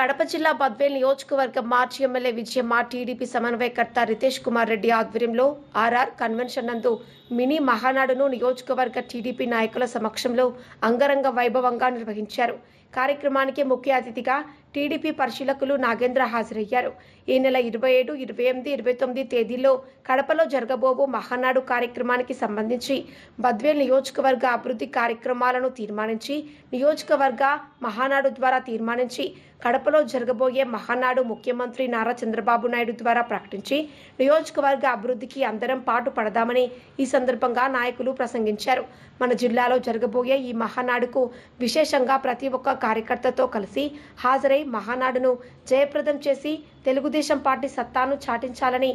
కడప జిల్లా బద్వేల్ నియోజకవర్గం మాజీ ఎమ్మెల్యే విజయమ్మ టీడీపీ సమన్వయకర్త రితేష్ కుమార్ రెడ్డి ఆధ్వర్యంలో ఆర్ఆర్ కన్వెన్షన్ నందు మినీ మహానాడును నియోజకవర్గ టీడీపీ నాయకుల సమక్షంలో అంగరంగ వైభవంగా నిర్వహించారు. కార్యక్రమానికి ముఖ్య అతిథిగా టీడీపీ పరిశీలకులు నాగేంద్ర హాజరయ్యారు. ఈ నెల 27, 28, 29 తేదీల్లో కడపలో జరగబోవు మహానాడు కార్యక్రమానికి సంబంధించి బద్వేల్ నియోజకవర్గ అభివృద్ధి కార్యక్రమాలను తీర్మానించి నియోజకవర్గ మహానాడు ద్వారా తీర్మానించి కడపలో జరగబోయే మహానాడు ముఖ్యమంత్రి నారా చంద్రబాబు నాయుడు ద్వారా ప్రకటించి నియోజకవర్గ అభివృద్ధికి అందరం పాటు పడదామని ఈ సందర్భంగా నాయకులు ప్రసంగించారు. మన జిల్లాలో జరగబోయే ఈ మహానాడుకు విశేషంగా ప్రతి ఒక్క కార్యకర్తతో కలిసి హాజరై మహానాడును జయప్రదం చేసి తెలుగుదేశం పార్టీ సత్తాను చాటించాలని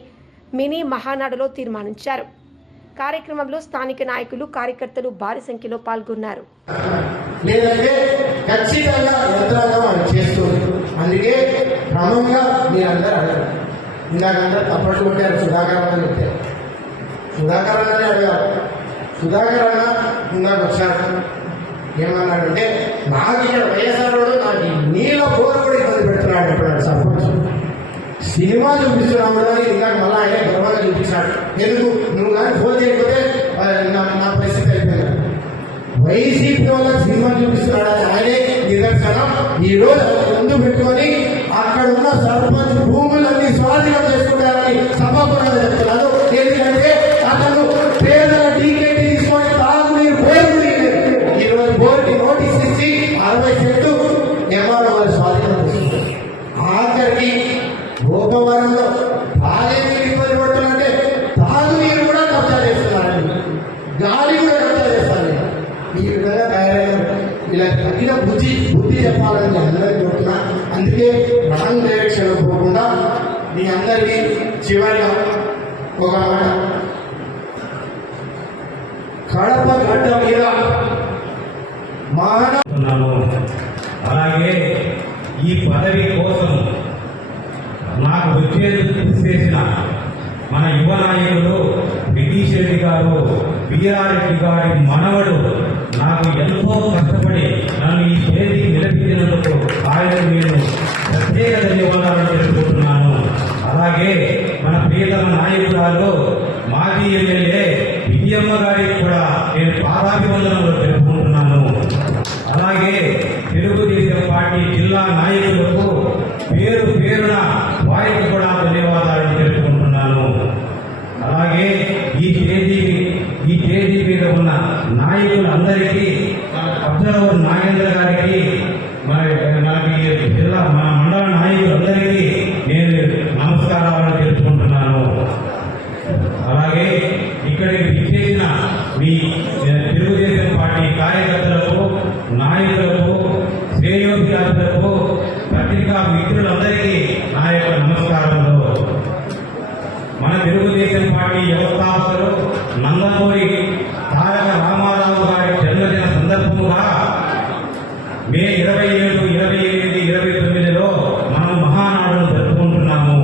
మినీ మహానాడులో తీర్మానించారు. కార్యక్రమంలో స్థానిక నాయకులు కార్యకర్తలు భారీ సంఖ్యలో పాల్గొన్నారు. అందుకే క్రమంగా మీరందరూ అడగారు. ఇందాకందరూ తప్పట్లు కొట్టారు. సుధాకర్ అన్న చెప్పారు. సుధాకర్ అన్ననే అడిగారు. సుధాకర్ అన్న ఇందాక వచ్చారు. ఏమన్నాడంటే నాకు ఇక్కడ వైఎస్ఆర్ నాకు నీళ్ళ పోరు కూడా ఇబ్బంది పెడుతున్నాడు చెప్పాడు సర్పంచ్. సినిమా చూపిస్తున్నాము కదా ఇందాక మళ్ళీ ఆయన గర్వంగా చూపించాడు. ఎందుకు నువ్వు కానీ ఫోన్ చేయకపోతే నా పరిస్థితి అయిపోయింది. వైసీపీ వాళ్ళకి సినిమా చూపిస్తున్నాడు ఆయనే నిదర్శనం. ఈ రోజు ముందు పెట్టుకొని అక్కడ ఉన్న సర్పంచ్ భూములన్నీ స్వాధీనం చేసుకుంటారని సభాపరంగా చెప్తున్నారు. ఎందుకంటే అతను పేదల టీకెట్ తీసుకొని తాగునీరు బోర్డు ఈ రోజు బోర్డుకి నోటీస్ ఇచ్చి 60 సెంట్లు ఎంఆర్ఓ వారి స్వాధీనం చేసుకుంటారు. ఆఖరికి గోపవరంలో తాగేనీరు ఇబ్బంది పడుతుందంటే తాగునీరు కూడా కబ్జా చేస్తున్నారండి. గాలి కూడా కబ్జా చేస్తారు. ఈ విధంగా తయారైన ఇలా తగిన బుద్ధి చెప్పాలని అందరికీ చెప్తున్నా. అందుకే రాంగ్ డైరెక్షన్ పోకుండా మీ అందరికీ చివరిగా ఒక మాట, కడప గడ్డ మీద అలాగే ఈ పదవి కోసం నాకు వచ్చేది చేసిన మన యువ నాయకుడు నితీష్ రెడ్డి గారు, వీరారెడ్డి గారి మనవడు నాకు ఎంతో కష్టపడి నన్ను ఈ స్టేజ్కి నిలబెట్టినందుకు ఆయన నేను ప్రత్యేక ధన్యవాదాలు తెలుపుకుంటున్నాను. అలాగే మన ప్రియతమ నాయకురాలు మాజీ ఎమ్మెల్యే విజయమ్మ గారికి కూడా నేను పాదాభివందనలు తెలుపుకుంటున్నాను. అలాగే తెలుగుదేశం పార్టీ జిల్లా నాయకులకు పేరు పేరున వారికి కూడా ధన్యవాదాలు తెలుపుకుంటున్నాను. అలాగే ఈ స్టేజీ మీద ఉన్న నాయకులందరికీ, అబ్జర్వర్ నాగేంద్ర గారికి, నాకు జిల్లా మన మండల నాయకులందరికీ నేను నమస్కారాలు తెలుపుకుంటున్నాను. అలాగే ఇక్కడికి విచ్చేసిన మీ తెలుగుదేశం పార్టీ కార్యకర్తలకు, నాయకులకు, శ్రేయోభిలాషులకు, పత్రికా మిత్రులందరికీ నా యొక్క నమస్కారాలు. మన తెలుగుదేశం పార్టీ వ్యవస్థాపకులు నందమూరి తారక రామారావు గారి జన్మదిన సందర్భంగా మే 27, 28, 29లో మనం మహానాడును జరుపుకుంటున్నాము.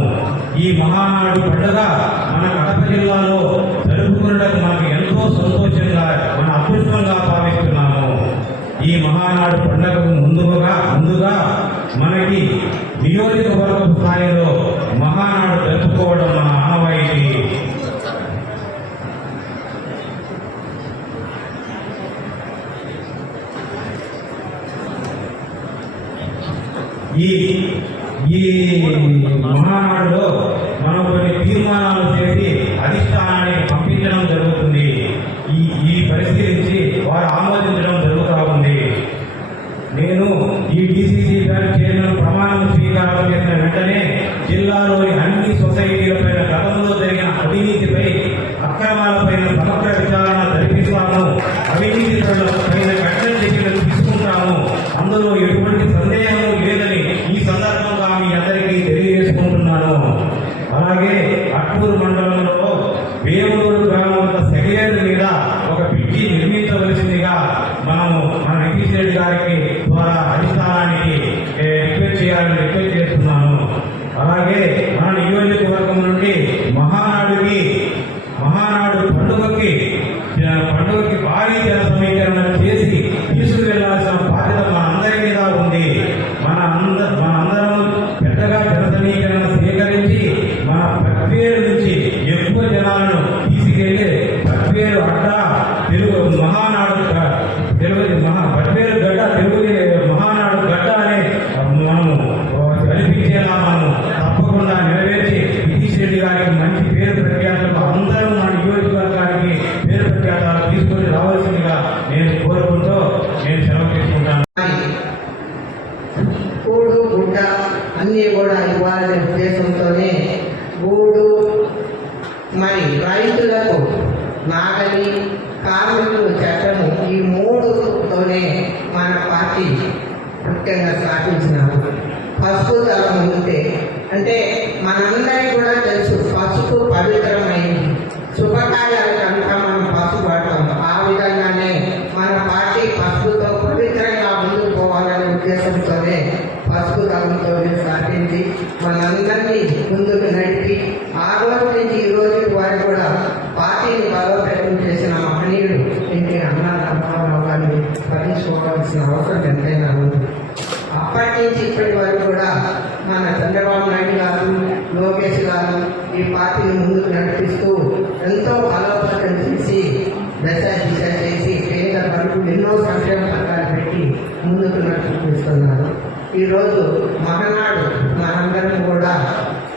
ఈ మహానాడు పండుగ మన కడప జిల్లాలో జరుపుకున్నట్టు మనకు ఎంతో సంతోషంగా, మన అదృష్టంగా భావిస్తున్నాము. ఈ మహానాడు పండుగకు ముందుగా మనకి నియోజకవర్గ స్థాయిలో మహానాడు జరుపుకోవడం మన ఆనవాయితీ. ఈ మహానాడులో మనం కొన్ని తీర్మానాలు చేసి అధిష్టానానికి పంపించడం జరుగుతుంది. ఈ పరిశీలించి వారు ఆమోదించడం జరుగుతూ ఉంది. నేను ఈ డిసిసి బ్యాంక్ చైర్మన్ ప్రమాణం స్వీకారం చేసిన వెంటనే జిల్లాలోని అన్ని సొసైటీలపై గతంలో జరిగిన అవినీతిపై, అక్రమాలపైన సమగ్ర విచారణ జరిపిస్తాము. అవినీతి పైన కఠిన చర్యలు తీసుకుంటాము. అందులో ఎటువంటి సందేహం లేదని ఈ సందర్భంగా మీ అందరికీ తెలియజేసుకుంటున్నాను. అలాగే అట్టూరు మండలంలో వేమూరు గ్రామం సెకండ్ మీద ఒక బ్రిడ్జి నిర్మించవలసిందిగా మన నితీష్ రెడ్డి గారికి ద్వారా అధిష్టానానికి రిక్వెస్ట్ చేస్తున్నాను. అలాగే మన నియోజకవర్గం నుండి మహానాడు పండుగకి భారీ జన సమీకరణ చేసి తీసుకువెళ్లాల్సిన బాధ్యత మన అందరి మీద ఉంది. మన అందరం చట్టాలు తీసుకొని రావాల్సిందిగా నేను కోరుకుంటూ నేను సెలవు తీసుకుంటాను. కూడు గుడ్డ అన్నీ కూడా ఇవ్వాలనే ఉద్దేశంతోనే గూడు మరి రైతులకు నాగలి కార్మికులు చట్టము ఈ మూడుతోనే మన పార్టీ ముఖ్యంగా స్థాపించినాము. పసుపు దళం ఉంటే అంటే మనందరికీ కూడా తెలుసు పసుపు పవిత్రమైంది. శుభకార్యాలు కనుక మనం పసుపు వాడతాం. ఆ విధంగానే మన పార్టీ పసుపుతో పవిత్రంగా ముందుకు పోవాలనే ఉద్దేశంతోనే పసుపు దళంతో స్థాపించి మనందరినీ ముందుకు నడిపి ఆ రోజు నుంచి ఈ రోజు వారు కూడా పార్టీని బలోపేతం చేసిన మహనీయుడు ఇంటి అన్నా రామారావు గారిని స్మరించుకోవాల్సిన అవసరం ఎంతైనా ఉంది. అప్పటి నుంచి ఇప్పటి వరకు కూడా మన చంద్రబాబు నాయుడు గారు, లోకేష్ గారు ఈ పార్టీని ముందుకు నడిపిస్తూ ఎంతో బలోపేతం చేసి దశ దిశ చేసి పేద వరకు ఎన్నో సంక్షేమ పథకాలు పెట్టి ముందుకు నడిపిస్తున్నారు. ఈరోజు మహనాడు మనందరం కూడా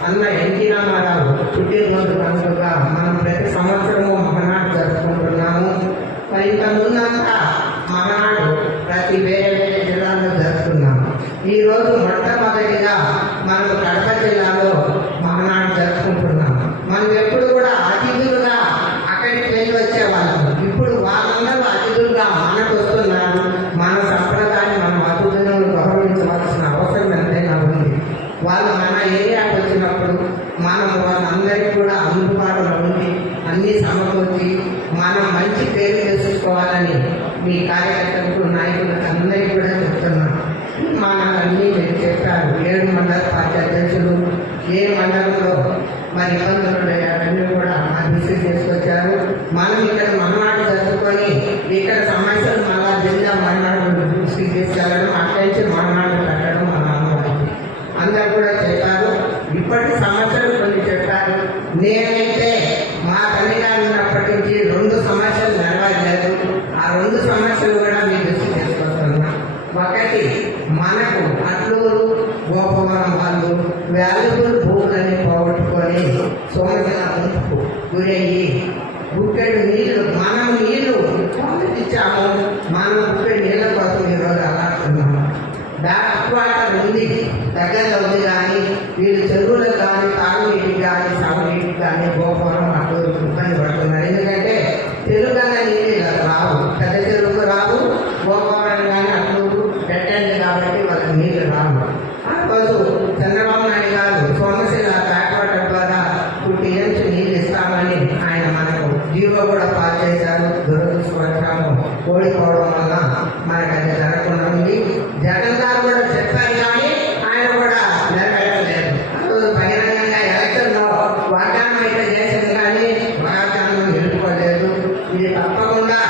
అన్న ఎన్టీ రామారావు పుట్టినరోజు పండుగగా మనం ప్రతి సంవత్సరము మహనాడు జరుపుకుంటున్నాము. మరి ఇంత ముందంతా మహనాడు ప్రతి వేరే వేరే జిల్లాల్లో జరుపుకున్నాము. ఈరోజు మొట్టమొదటిగా మనం కడప జిల్లాలో మహనాడు జరుపుకుంటున్నాము. మనం ఎప్పుడు కూడా అతిథులుగా అక్కడికి వెళ్ళి వచ్చేవాళ్ళము. ఇప్పుడు వాళ్ళందరూ అతిథులుగా మనకు వస్తున్నారు. మన సంప్రదాయాన్ని మనం అతిథులను గౌరవించవలసిన అవసరం ఎంతైనా ఉంది. వాళ్ళు మన ఏరియాకి వచ్చినప్పుడు మనం వాళ్ళందరికీ కూడా అందుబాటులో ఉండి అన్ని సమకూర్చి మనం మంచి పేరు తెచ్చుకోవాలని మీ కార్యకర్తలకు నాయకులకు అందరికీ కూడా చెప్తున్నాం. మానవన్నీ మీరు చెప్పారు. 7 మండల పార్టీ అధ్యక్షులు ఏ మండలంలో మరి ఇబ్బందులు ఉన్నాయో అవన్నీ కూడా మా దృష్టి తీసుకొచ్చారు. మనం ఇక్కడ మన్నాడు జరుపుకొని ఇక్కడ సమస్యలు మళ్ళా జిల్లా మన్నాడు దృష్టికి తీసుకెళ్ళడం, అట్లయించి మన్నాడు పెట్టడం మన అమ్మవారికి అందరూ కూడా చెప్పారు. ఇప్పటి సమస్యలు కొన్ని చెప్పారు. నేనైతే మా తల్లిగారు ఉన్నప్పటి నుంచి 2 సమస్యలు నెరవేరలేదు. ఆ 2 సమస్యలు కూడా మీ దృష్టి తీసుకొస్తున్నా. ఒకటి, మనకు అట్లూరు గోపవరం వాళ్ళు వాల్యుబుల్ భూములని పోగొట్టుకొని సోమశిల ముందుకు గురయ్యి గుక్కెడు నీళ్లు మనం నీళ్లు ఇచ్చాము. మనం గుక్కెడు నీళ్ళ కోసం ఈరోజు అలాడుతున్నాము. బ్యాక్ వాటర్ ఉంది, దగ్గరలో ఉంది, కానీ వీళ్ళు చెరువులకు కానీ తాగునీటికి కానీ సాగునీటికి కానీ గోపవరం అట్లూరు ఇబ్బంది పడుతున్నారు. ఎందుకంటే తెలుగుగా నీళ్ళు రావు, పెద్ద చెరువుకు రావు, గోపవరం కానీ అట్లూరు పెట్టండి కాబట్టి వాళ్ళకి నీళ్లు రావు. ఆ రోజు చంద్రబాబు నాయుడు గారు సోమశిల బ్యాక్ వాటర్ ద్వారా 2 TMs నీళ్ళు ఇస్తామని ఆయన మనకు జీవో కూడా పాస్ చేశారు. దురదృష్టవశాము ఓడిపోవడం వల్ల మనకు అది జరగకుండా ఉంది. జగన్ గారు కూడా చెప్పారు, కానీ ఆయన కూడా నెరవేర్చలేదు. ఆ రోజు బహిరంగంగా ఎలక్షన్లో వాగ్దానం అయితే చేసింది, కానీ వాగ్దానం నిలుపుకోలేదు. ఇది తప్పకుండా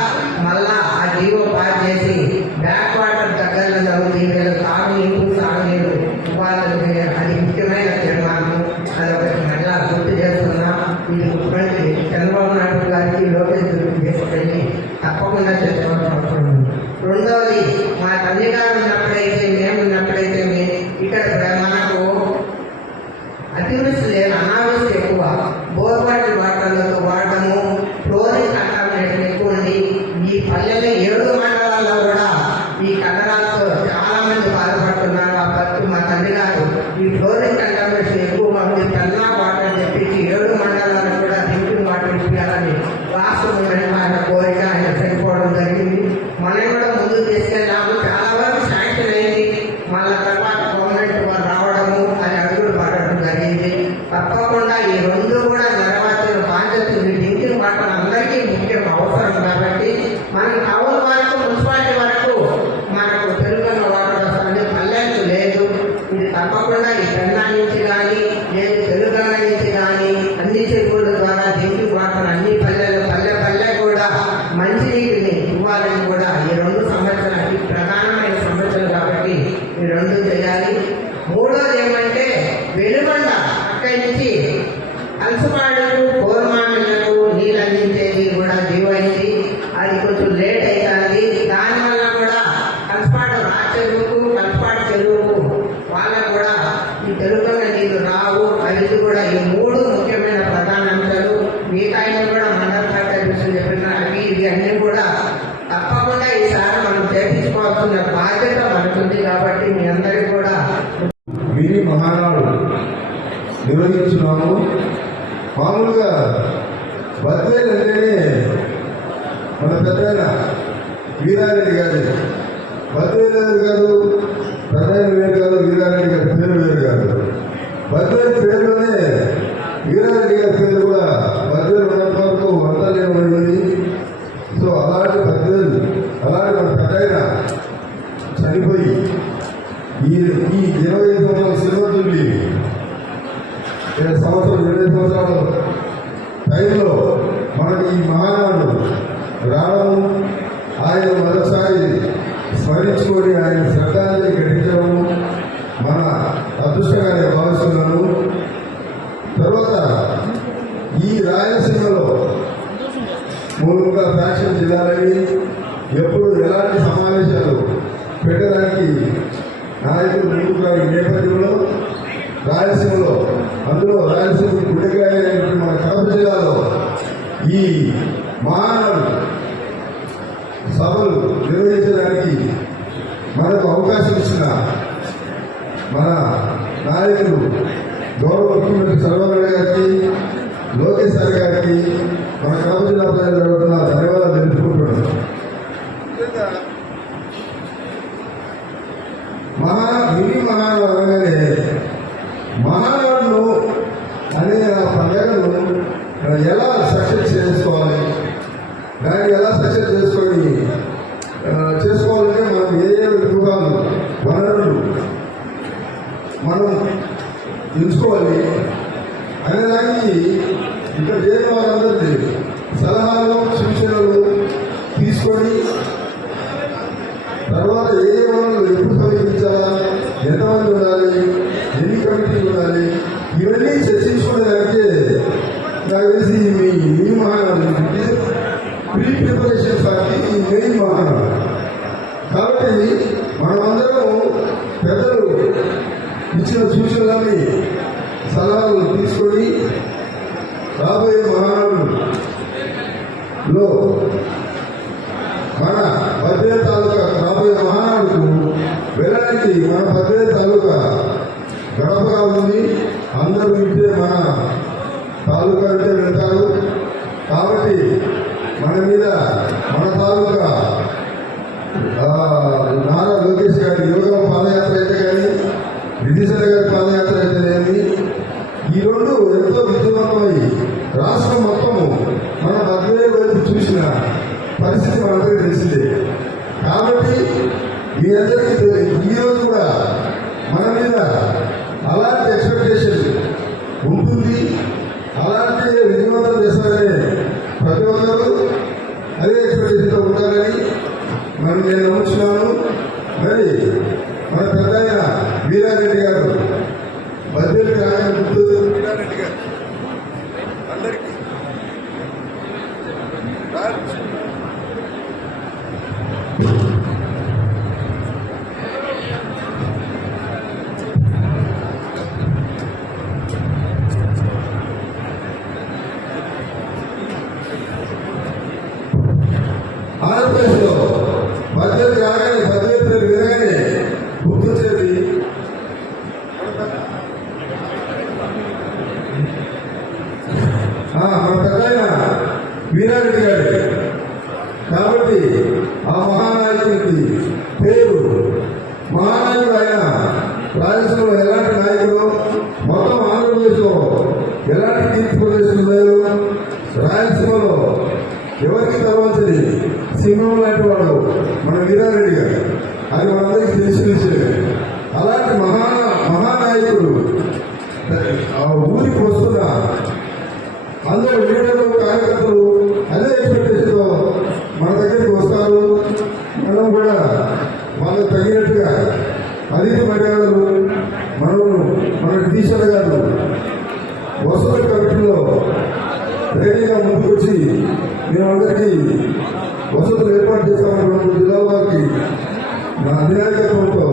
మళ్ళా ఆ జీవో పాస్ చేసి బ్యాక్ వాటర్ దగ్గరలో జరుగుతుంది. వీళ్ళు తాగునీరు సాగునీరు ఇవ్వాలని అది ముఖ్యమైన తీర్మానం. అదొకటి మళ్ళా గుర్తు చేస్తున్నా. ఇది ముఖ్యమంత్రి చంద్రబాబు నాయుడు గారికి లోకేష్ గురించి తీసుకెళ్ళి తప్పకుండా చేసుకోవాల్సిన అవసరం ఉంది. రెండవది, మా తల్లి గారు ఉన్నప్పుడైతే మేము ఉన్నప్పుడైతే ఇక్కడ మనకు అతివృష్టి లేదు, అనావృష్టి ఎక్కువ. బోర్వాటర్ వాటర్లతో వాడటము, ఫ్లోరిన్ కంటామినేషన్ ఎక్కువ ఉంది. ఈ పల్లెల్లో 7 మండలాల్లో కూడా ఈ కట్టడాలతో చాలా మంది బాధపడుతున్నారు. ఆ పట్టు మా తల్లి గారు ఈ ఫ్లోరిన్ కంటామినేషన్ ఎక్కువగా ఉంది, కన్నా వాటర్ తెప్పించి 7 మండలాలకు కూడా డ్రింకింగ్ వాటర్ ఇప్పించాలని రాష్ట్రం ఆయన కోరిక, ఆయన చనిపోవడం జరిగింది. మనం కూడా ముందుకు తీసుకెళ్ళాము. చాలా వరకు శాంక్షన్ అయింది. మళ్ళా తర్వాత గవర్నమెంట్ వారు రావడము, అది అడుగులు పడడం జరిగింది. తప్పకుండా ఈ 2 కూడా నెరవేర్చిన బాధ్యతలు. డ్రింకింగ్ వాటర్ అందరికీ ముఖ్యం అవసరం కాబట్టి మనకి టౌన్ వరకు మున్సిపాలిటీ వరకు మనకు పెరుగున్న వాటర్ వస్తుంది, పల్లెలకు లేదు. ఇది తప్పకుండా ఈ పెన్నా నుంచి కానీ లేదు తెలుగంగ నుంచి కానీ అన్ని చెరువుల ద్వారా డ్రింకింగ్ వాటర్ అన్ని పల్లెలు పల్లె కూడా మంచినీటిని ఇవ్వాలని కూడా ఈ 2 సమస్యలు అతి ప్రధానమైన సమస్యలు కాబట్టి ఈ 2 చేయాలి. మూడోది ఏమంటే వెలుగొండ అక్కడి నుంచి అలసపాడుకు కోరమామిళ్లకు నీళ్ళు అందించేది కూడా జీవైంది. అది కొంచెం లేట్ అవుతుంది. దానివల్ల కూడా కలసపాడు చెరువుకు కలసపాడు చెరువుకు వాళ్ళకు కూడా ఈ తెలుగున్న నీళ్ళు రావు. అది కూడా ఈ 3 ముఖ్యమైన ప్రధాన అంశాలు. మిగతా కూడా మండల పార్టీ చెప్పిన అవి ఇవి అన్నీ కూడా తప్పకుండా ఈసారి మనం చేయించుకోవాల్సిన బాధ్యత మనకుంది. కాబట్టి మీ అందరికీ కూడా మినీ మహానాడు నిర్వహించున్నాము. మామూలుగా బద్వేలు అంటేనే మన పెద్దయిన వీరారెడ్డి గారి బద్వేలు గారు పెద్దయిన వేరు గారు వీరారెడ్డి గారి పేరు వేరు గారు. బద్వేలు పేరులోనే వీరారెడ్డి గారి పేరు కూడా బద్వేలు ఉన్నంత వరకు వందలేమని. సో అలాంటి బద్వేలు అలాంటి మన పెద్దయిన చనిపోయి ఈ 25 సంవత్సరాల సిల్వర్ జూబ్లీ సంవత్సరం 20 సంవత్సరాల టైంలో మనకి ఈ మహానాడు రావడం, ఆయన మరోసారి స్మరించుకొని ఆయన శ్రద్ధాంజలి ఘటించడం మన అదృష్టంగానే భావిస్తున్నాను. తర్వాత ఈ రాయలసీమలో మూలంగా ఫ్యాక్షన్ జిల్లాలని ఎప్పుడు ఎలాంటి సమావేశాలు పెట్టడానికి నాయకులు ముందుకు రాని నేపథ్యంలో రాయలసీమలో, అందులో రాయలసీమ గుడిగా మన కడప జిల్లాలో ఈ మహానాడు సభలు నిర్వహించడానికి మనకు అవకాశం ఇచ్చిన మన నాయకులు గౌరవ ముఖ్యమంత్రి చంద్రబాబు గారికి, లోకేష్ సార్ గారికి మన కడప జిల్లా ప్రజలు జరుగుతున్న ధన్యవాదాలు తెలుపుకుంటున్నాను. మినీ మహానాడు అనగానే మహానాడును అనే ఆ పండుగను ఎలా సక్సెస్ చేసుకోవాలి, దాన్ని ఎలా సక్సెస్ చేసుకోవాలంటే మనం ఏ విభాగాలు వనరులు మనం ఎంచుకోవాలి అనేదానికి ఇక్కడ చేరిన వాళ్ళందరికీ సలహాలు సూచనలు తీసుకొని తర్వాత ఏ వనరులు ఎప్పుడు సమీపించాలా, ఎంతమంది ఉండాలి, ఎన్ని కమిటీలు ఉండాలి, ఇవన్నీ చర్చించుకునేదానికే నాకు తెలిసి మీ Mahanadu pre preparation for the main Mahanadu. కాబట్టి మనమందరం పెద్దలు ఇచ్చిన సూచనలని సలహాలు తీసుకొని రాబోయే మహానాడులో మన బద్వేలు తాలూకా రాబోయే మహానాడుకు వెళ్ళడానికి మన బద్వేలు తాలూకా గడపగా ఉంది. అందరూ ఇంటే మన తాలూకా అంటే వెళ్తారు. కాబట్టి మన మీద మన తాలూకా నారా లోకేష్ గారి యోగా పాదయాత్ర అయితే కానీ, విధిశర గారి పాదయాత్ర అయితేనేమి, ఈ రెండు ఎంతో విజయవంతమై రాష్ట్రం మొత్తము మన బద్వేలు వైపు చూసిన పరిస్థితి మనందరికీ తెలిసిందే. కాబట్టి మీ అందరికీ ఈరోజు కూడా మన మీద అలాంటి ఎక్స్పెక్టేషన్ ఉంటుంది. అలాంటి విజయవంతం చేస్తారనే ప్రతి ఒక్కరూ అదే ఎక్స్పెక్టేషన్తో ఉంటారని నేను నమ్ముతున్నాను. మరి మన పెద్దయిన వీరారెడ్డి గారు బద్వేలు రాగానే గుర్తు వీరారెడ్డి గారు అందరికీ ఆంధ్రప్రదేశ్లో బద్వేలు రాగానే బద్వేలు పేరు వినగానే గుర్తొచ్చేది మన పెద్దయిన వీరారెడ్డి గారు. కాబట్టి ఆ మహానాయకునికి పేరు మహానాయకుడు. ఆయన రాజస్థాన్లో ఎలాంటి నాయకుడు, మొత్తం ఆంధ్రప్రదేశ్లో ఎలాంటి కీర్తి ప్రదేశాలు, రాయలసీమలో ఎవరికి తరవాల్సింది సింహం లాంటి వాడు మన వీరారెడ్డి గారు. అది మనందరికీ తెలిసి విషయమే. అలాంటి మహానాయకుడు ఊరికి వస్తున్న అందరూ లీడర్లు, కార్యకర్తలు అదే ఎక్స్పెక్టేషన్తో మన దగ్గరికి వస్తారు. మనం కూడా వాళ్ళకి తగినట్టుగా అతిథి మర్యాదలు మనకు టీచర్ గారు వసతుల కమిటీలో రెడీగా ముందుకొచ్చి మేమందరికీ వసతులు ఏర్పాటు చేస్తామని 2 జిల్లాల వారికి నా అధినాయకత్వంతో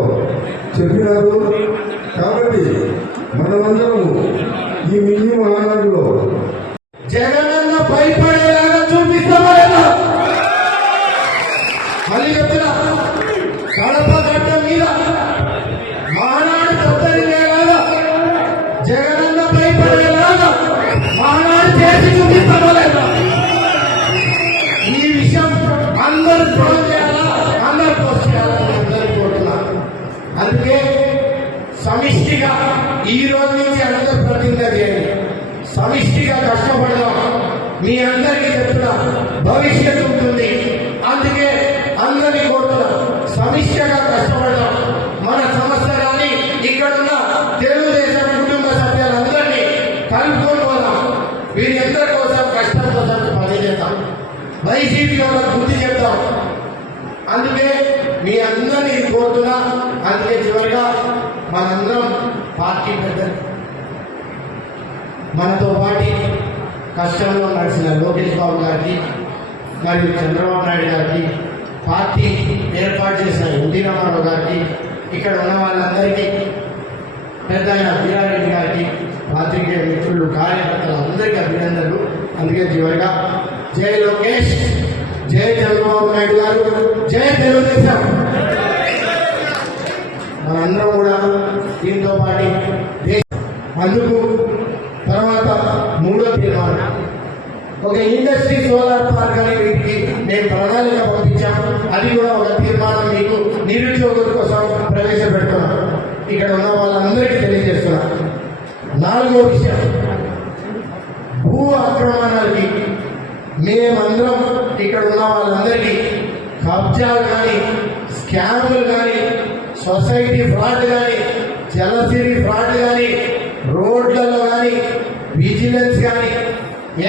చెప్పినారు. కాబట్టి మనమందరం ఈ మినీ మహానాడులో జగనన్న భయపడేలాగా చూపిస్తామా? అందరూ ఫోన్ చేయాలా, అందరూ పోస్ట్ చేయాలని అందరికీ కోరుతున్నాను. అందుకే సమిష్టిగా ఈ రోజు నుంచి అందరూ ప్రతిజ్ఞ చేయండి, సమిష్టిగా కష్టపడదాం. మీ అందరికీ చెప్తున్నా భవిష్యత్తు ఉంటుంది. అందుకే అందరినీ కోరుతున్నా సమిష్టిగా కష్టపడదాం. మన సంస్థ కానీ ఇక్కడున్న తెలుగుదేశం కుటుంబ సభ్యులందరినీ కలుపుకొని పోదాం. వీరందరి కోసం కష్టం కోసం పనిచేద్దాం. వైసీపీ వాళ్ళకు బుద్ధి చెప్తాం. అందుకే మీ అందరినీ కోరుతున్నా. అందుకే చివరిగా మనందరం పార్టీ పెద్దలు, మనతో పాటు కష్టంలో నడిచిన లోకేష్ బాబు గారికి మరియు చంద్రబాబు నాయుడు గారికి, పార్టీ ఏర్పాటు చేసిన ఎన్టీ రామారావు గారికి, ఇక్కడ ఉన్న వాళ్ళందరికీ, పెద్ద ఆయన వీరారెడ్డి గారికి, పాత్రికేయ మిత్రులు, కార్యకర్తలు అందరికీ అభినందనలు. అందుకే చివరిగా జై లోకేష్, జై చంద్రబాబు నాయుడు గారు, జై తెలుగుదేశం. మనందరం కూడా దీంతో పాటు అందుకు తర్వాత మూడో తీర్మానం, ఒక ఇండస్ట్రీ సోలార్ పార్క్ అని వీటికి మేము ప్రణాళిక పంపించాము. అది కూడా ఒక తీర్మానం మీకు నిరుద్యోగుల కోసం ప్రవేశపెడుతున్నాం. ఇక్కడ ఉన్న వాళ్ళందరికీ తెలియజేస్తున్నాం. నాలుగో విషయం, భూ ఆక్రమణలకి మేమందరం ఇక్కడ ఉన్న వాళ్ళందరికీ కబ్జాలు కానీ, స్కాములు కానీ, సొసైటీ ఫ్రాడ్ కానీ, జలసిరి ఫ్రాడ్ కానీ, రోడ్లలో కానీ, విజిలెన్స్ కానీ,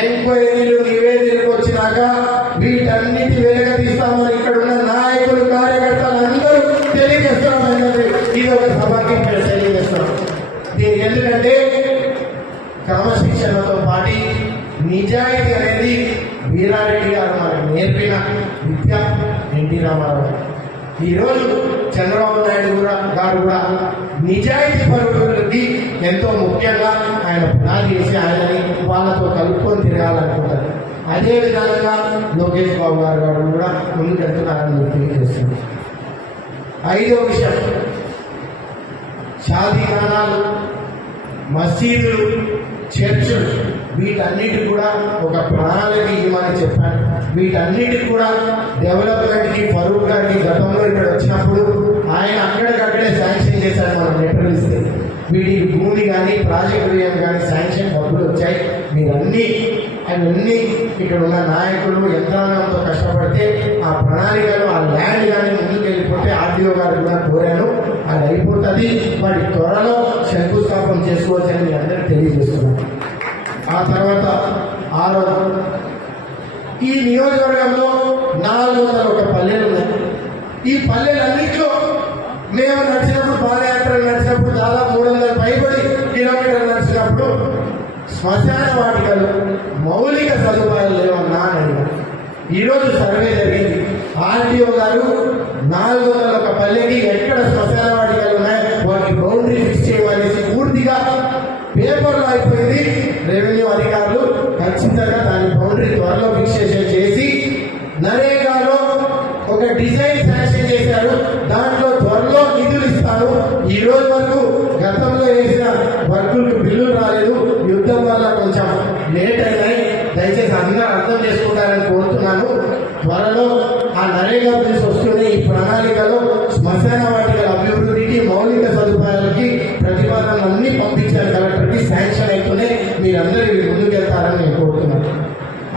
ఎంక్వైరీలు నివేదికలు వచ్చినాక వీటన్నిటి వెలుగతీస్తామని ఇక్కడ ఉన్న నాయకులు, కార్యకర్తలు అందరూ తెలియజేస్తున్నామన్నది ఇది ఒక సభకి తెలియజేస్తున్నాం. దీనికి ఎందుకంటే క్రమశిక్షణతో పాటు నిజాయితీ అనేది వీరారెడ్డి గారు మనకు నేర్పిన విద్య. ఎన్టీ రామారావు ఈరోజు చంద్రబాబు నాయుడు గారు కూడా నిజాయితీ పరువులకి ఎంతో ముఖ్యంగా ఆయన పునాది చేసి ఆయనని వాళ్ళతో కలుపుకొని తిరగాలనుకుంటారు. అదే విధంగా లోకేష్ బాబు గారు కూడా ముందుకెళ్తున్నారని తెలియజేస్తుంది. ఐదో విషయం, షాదీఖానాలు, మసీదులు, చర్చులు వీటన్నిటి కూడా ఒక ప్రణాళిక ఇవ్వమని చెప్పాను. వీటన్నిటికి కూడా డెవలప్మెంట్కి ఫరూక్ గారికి గతంలో ఇక్కడ వచ్చినప్పుడు ఆయన అక్కడికక్కడే శాంక్షన్ చేశారు. మనం లెటర్ ఇస్తే వీటి భూమి కానీ, ప్రాజెక్టు వ్యయం కానీ శాంక్షన్ డబ్బులు వచ్చాయి. అవన్నీ ఇక్కడ ఉన్న నాయకులు యంత్రాంగంతో కష్టపడితే ఆ ప్రణాళికలు, ఆ ల్యాండ్ కానీ ముందుకు వెళ్ళిపోతే ఆర్టీఓ గారు కూడా కోరాను, అది అయిపోతుంది. వాటి త్వరలో శంకుస్థాపన చేసుకోవచ్చని మీ అందరికీ తెలియజేస్తున్నాను. ఆ తర్వాత ఈ నియోజకవర్గంలో 401 పల్లెలు ఉన్నాయి. ఈ పల్లెలన్నింటిలో మేము నడిచినప్పుడు, పాదయాత్రలు నడిచినప్పుడు దాదాపు 300 పైబడి కిలోమీటర్లు నడిచినప్పుడు శ్మశాన వాటికలు, మౌలిక సదుపాయాలు లేవన్నా అని అడిగారు. ఈరోజు సర్వే జరిగింది. ఆర్టీఓ గారు 401 పల్లెకి ఎక్కడ శ్మశాన వాటికలు ఉన్నాయి వాటి బౌండరీ ఫిక్స్ చేయమనేసి పూర్తిగా పేపర్లో అయిపోయింది. రెవెన్యూ అధికారులు ఖచ్చితంగా దాని బౌండరీ త్వరలో ఫిక్సేషన్ చేసి నరేగాలో ఒక డిజైన్ శాంక్షన్ చేశారు. దాంట్లో త్వరలో నిధులు ఇస్తారు. ఈ రోజు వరకు గతంలో వేసిన వర్కులకు బిల్లులు రాలేదు. యుద్ధం వల్ల కొంచెం లేట్ అయినాయి. దయచేసి అందరూ అర్థం చేసుకుంటారని కోరుతున్నాను. త్వరలో ఆ నరేగా బిల్స్ వస్తూనే ఈ ప్రణాళికలో శ్మశాన వాటికల అభివృద్ధికి, మౌలిక సదుపాయాలకి ప్రతిపాదనలన్నీ పంపించారు. కలెక్టర్కి శాంక్షన్ అయితేనే మీరందరూ ముందుకెళ్తారని నేను కోరుతున్నాను.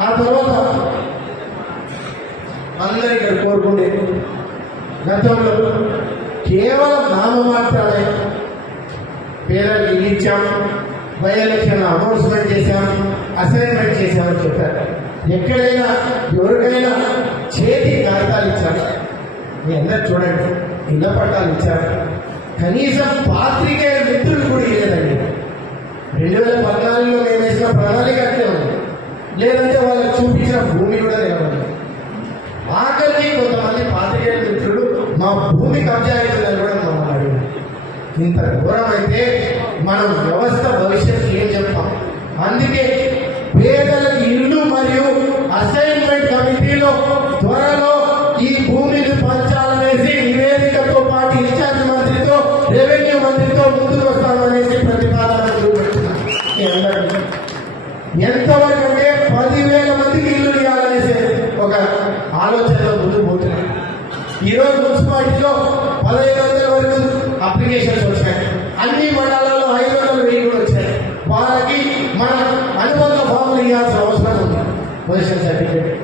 ఆ తర్వాత అందరూ ఇక్కడ కోరుకుంటే గతంలో కేవలం నామమాత్రమే పేదలకు ఇల్లు ఇచ్చాం, బై ఎలక్షన్ అనౌన్స్మెంట్ చేశాం, అసైన్మెంట్ చేశామని చెప్పారు. ఎక్కడైనా ఎవరికైనా చేతి కాగితాలు ఇచ్చారు. మీ అందరు చూడండి, ఇళ్ల పట్టాలు ఇచ్చారు. కనీసం పాత్రికేయ మిత్రులు కూడా ఇవ్వలేదండి. 2014లో మేము వేసిన ప్రణాళిక అట్లే ఉంది. లేదంటే వాళ్ళకి చూపించిన భూమి కూడా నిలబడలేదు. ఆఖరికి కొంతమంది పాత్రికేయ మిత్రులు మా భూమి కబ్జా అవుతుందని కూడా మమ్మల్ని అడిగారు. ఇంత ఘోరం అయితే మనం వ్యవస్థ భవిష్యత్తు ఏం చెప్తాం? అందుకే పేదలకు ఇల్లు మరియు అసైన్మెంట్ కమిటీలో త్వరలో ఈ భూమిని పంచాలనేసి నివేదికతో పాటు ఇన్ఛార్జ్ మంత్రితో, రెవెన్యూ మంత్రితో ముందుకు వస్తామనేసి ప్రతిపాదన చూపెడుతున్నాం. ఎంతవరకు అంటే 10,000 మందికి ఇల్లు ఇవ్వాలనేసి ఒక ఆలోచనలో ముందుకు పోతున్నాయి. ఈరోజు మున్సిపాలిటీలో 1500 వరకు అప్లికేషన్స్ వచ్చాయి. అన్ని మండలాల్లో 500 కూడా వచ్చాయి. వాళ్ళకి మన అనుబంధ ఫామ్లు ఇవ్వాల్సిన అవసరం ఉంది. పొజిషన్ సర్టిఫికేట్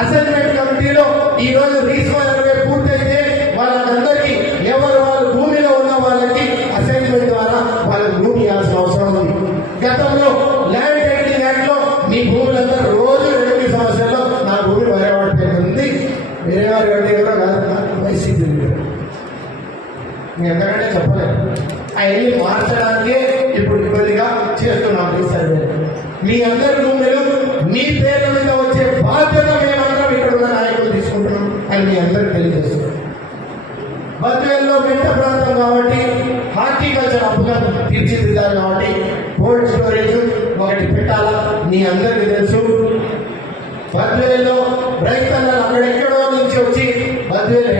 అసైన్మెంట్ కమిటీలో ఈ రోజు రీసర్వే పూర్తయితే వాళ్ళందరికీ ఎవరు వాళ్ళ భూమిలో ఉన్న వాళ్ళకి అసైన్మెంట్ ద్వారా వాళ్ళకి భూమి ఇవ్వాల్సిన అవసరం ఉంది. గతంలో ల్యాండ్ టైటిలింగ్ యాక్ట్ లో మీ భూములందరూ రోజు 2 సంవత్సరాల్లో నా భూమి వేరేవాడి పేరు ఉంది, వేరే వారి కంటే కూడా కాదు వైసీపీ మీ ఎంతకంటే చెప్పలేదు. అవన్నీ మార్చడానికే ఇప్పుడు ఇబ్బందిగా చేస్తున్నాం ఈ సర్వే. మీ అందరి భూములు మీ పేర్ల మీద వచ్చే బాధ్యత మేమందరం ఇక్కడ ఉన్న నాయకులు తీసుకుంటున్నాం అని మీ అందరికి తెలియజేస్తున్నాం. బద్వేల్లో మెట్ట ప్రాంతం కాబట్టి హార్టికల్చర్ హబ్గా తీర్చిదిద్దాలి కాబట్టి కోల్డ్ స్టోరేజ్ ఒకటి పెట్టాలా మీ అందరికీ తెలుసు. బద్వేల్లో రైతన్నలు అక్కడెక్కడో నుంచి వచ్చి బద్వేలు